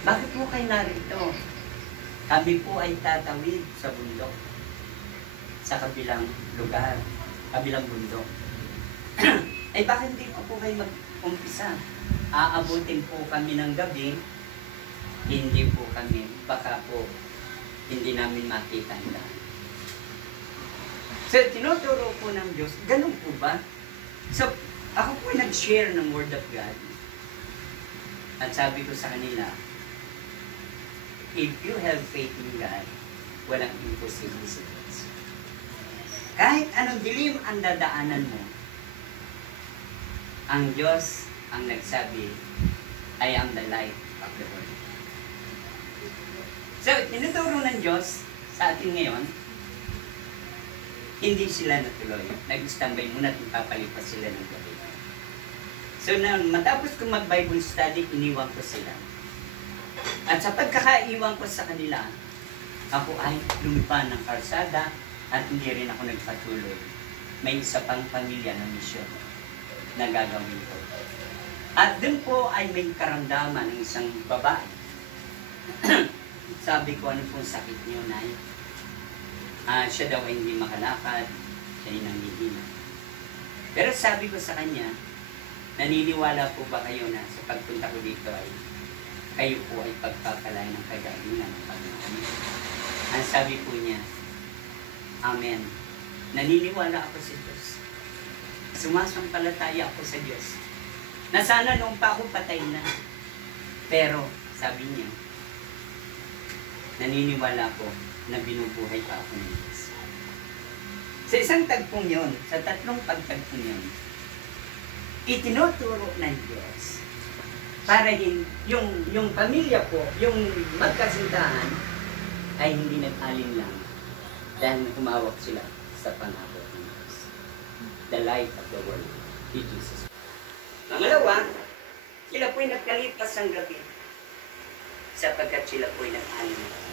bakit po kayo narito? Kami po ay tatawid sa bundok, sa kabilang lugar, kabilang bundok. Ay bakit hindi po kayo mag-umpisa? Aabutin po kami ng gabi, hindi po kami, baka po hindi namin makita ang daan. So, tinuturo po ng Diyos, ganun po ba? So, ako po nag-share ng Word of God. At sabi ko sa kanila, if you have faith in God, walang imposible sa Diyos. Kahit anong dilim ang dadaanan mo, ang Diyos ang nagsabi, I am the light of the world. So, tinuturo ng Diyos sa atin ngayon, hindi sila natuloy. Nag-standby muna at papalipas sila ng gabi. So, matapos kong mag-Bible study, iniwan ko sila. At sa pagkakaiwan ko sa kanila, ako ay lumipan ng karsada at hindi rin ako nagpatuloy. May isa pang pamilya na misyon na gagawin ko. At dun po ay may karamdaman ng isang babae. Sabi ko, ano pong sakit niyo, Nay? Siya daw ay hindi makalakad, siya ay nanghihina. Pero sabi ko sa kanya, naniniwala po ba kayo na sa pagpunta ko dito ay kayo po ay pagpapalay ng kagalingan ng Panginoon? Ang sabi po niya, Amen. Naniniwala ako sa Diyos. Sumasampalataya ako sa Diyos. Na sana noong pa ako patay na. Pero, sabi niya, naniniwala ko na binubuhay pa ako ng Diyos. Sa isang tagpong yon, sa tatlong pagtagpong yon, itinuturo ng Diyos para yung pamilya ko, yung magkasintahan, ay hindi nag-alin lang dahil humawak sila sa pangako ng Diyos. The light of the world, si Jesus. Pangalawa, sila po'y nagkalipas ng gabi sapagkat sila po'y nag-alin.